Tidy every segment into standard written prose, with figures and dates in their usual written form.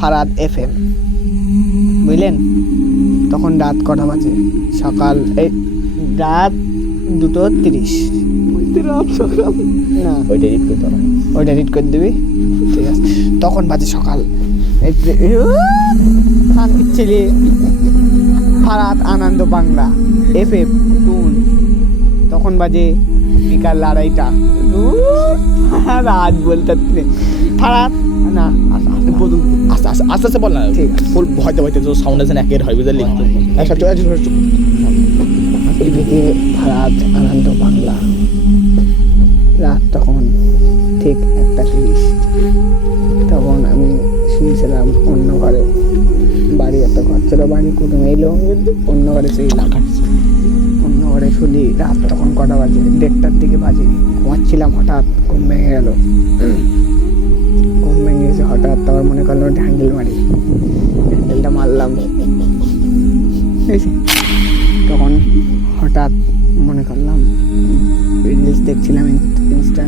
Farad FM, বুঝলেন? তখন রাত কটা বাজে? সকাল এই রাত 2:30। না ওইটা রিড করতে হবে, ওইটা রিড করে দিবি, ঠিক আছে? তখন বাজে সকাল ছেলে ফারাদ আনন্দ বাংলা FM টুন। তখন বাজে বিকাল 2:30টা। রাত বলতে ফারাদ না, আস্তে আস্তে আস্তে আস্তে বল না, ঠিক ফুল ভয়তে ভয়তে তো সাউন্ড আছে একের হয়, বুঝলি? এদিকে ফারাদ আনন্দ বাংলা। রাত তখন ঠিক 1:30। তখন আমি শুয়েছিলাম অন্য ঘরে। বাড়ি একটা ঘর ছিল, বাড়ি কুটুম এলো, অন্য ঘরে শুয়েছিলাম। অন্য ঘরে শুনি রাত তখন কটা বাজে? 1:30টার দিকে বাজে। ঘুমাচ্ছিলাম, হঠাৎ ঘুম ভেঙে গেল। ঘুম ভেঙে গেছে হঠাৎ, তারপর মনে করলাম হ্যান্ডেল মারি, হ্যান্ডেলটা মারলাম। তখন হঠাৎ মনে করলাম রিলস দেখছিলাম ইনস্টা,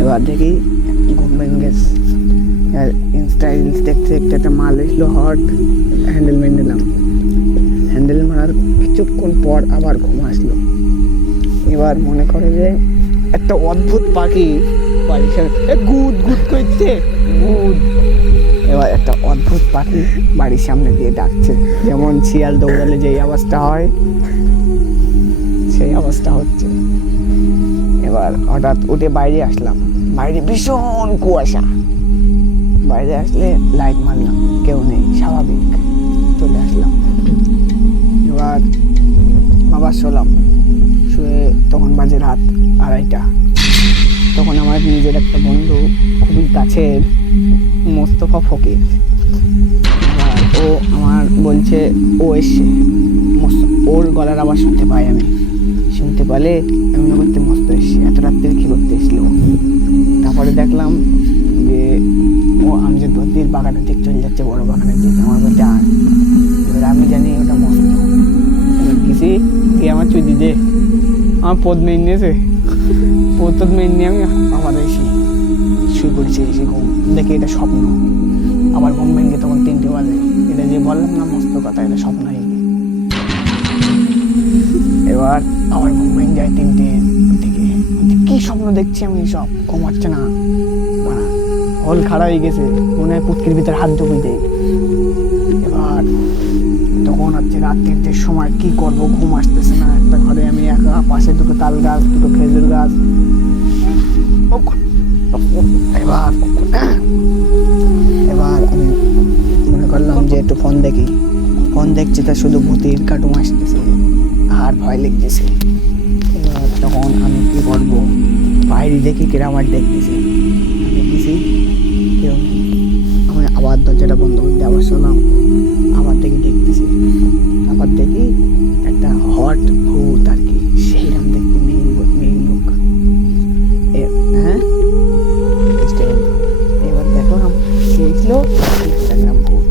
এবার দেখি ঘুম ভেঙে গেছে। আর ইনস্টা রিলস দেখতে দেখতে একটা মাল এসলো হট, হ্যান্ডেল মেরে নিলাম। হ্যান্ডেল মারার কিছুক্ষণ পর আবার ঘুম আসলো। এবার মনে করে যে একটা অদ্ভুত পাখি বাড়ির সামনে গুদ গুদ করছে, গুদ। এবার একটা অদ্ভুত পাখি বাড়ির সামনে দিয়ে ডাকছে, যেমন শিয়াল দৌড়ালে যেই আওয়াজটা হয় সেই আওয়াজটা হচ্ছে। এবার হঠাৎ উঠে বাইরে আসলাম, বাইরে ভীষণ কুয়াশা। বাইরে আসলে লাইট মারলাম, কেউ নেই, স্বাভাবিক। চলে আসলাম, এবার আবার শোলাম। শুয়ে তখন বাজে রাত 2:30টা। তখন আমার নিজের একটা বন্ধু, খুবই কাছের, মোস্তফা ফকির, এবার ও আমার বলছে ও এসছে। ওর গলার আবার শুনতে পাই আমি, শুনতে পেলে আমি মনে করতে মস্ত এসছি, এত রাত্রে কী করতে এসলো। তারপরে দেখলাম যে ও আমজাদ বদ্দির বাগানের দিক চলে যাচ্ছে, বড় বাগানের দিক। আমার বলতে আর, এবার আমি জানি ওটা মস্ত। এবার গেছি গিয়ে আমার চুদি দে, আমার পদ মেয়ে নিয়েছে, পদ মেয়ে নিয়ে আমি আবার এসে শুয়ে পড়েছি। এসে ঘুম দেখি এটা স্বপ্ন। আবার ঘুম ভেঙে তখন 3টে বাজে। এটা যে বললাম না মস্ত কথা, এটা স্বপ্ন হয়ে গেছে। এবার আমার ঘুম ভেঙে যায় 3টের দিকে। কি স্বপ্ন দেখছি আমি, সব ঘুমাচ্ছে না, হল খাড়া হয়ে গেছে, মনে হয় পুটকির ভিতরে হাত ঢুকিয়ে দেয়। এবার তখন হচ্ছে রাত 3টের সময়, কি করব, ঘুম আসতেছে না। একটা ঘরে আমি একা, পাশে 2টো তাল গাছ, 2টো খেজুর গাছ। এবার আমি মনে করলাম যে একটু ফোন দেখি। ফোন দেখছি তা শুধু ভূতের কার্টুন আসতেছে, আর ভয় লেগেছে। এবার তখন আমি কি করবো, বাইরে দেখি কিরামার দেখতেছি। আমি গেছি, কেউ নেই। আমি আবার দরজাটা বন্ধ করতে আবার শোনাম, আবার দেখতেছি। আবার দেখি একটা হট ভূত আর কি, সেইরকম দেখতে, মেয়ে লোক। হ্যাঁ, এবার দেখলাম খেয়েছিল ইনস্টাগ্রাম ভূত।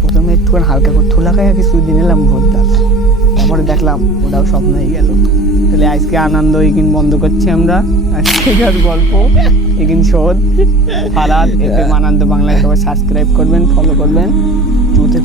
প্রথমে একটুখানি হালকা করে থোলা খাই কিছু দিন এলাম ভূতটা, তারপরে দেখলাম ওটাও স্বপ্ন হয়ে গেল। তাহলে আজকে আনন্দ এখানে বন্ধ করছি আমরা। আজকের গল্প এখানে শোধ। ফারাদ FM আনন্দ বাংলায় সবাই সাবস্ক্রাইব করবেন, ফলো করবেন, চুতে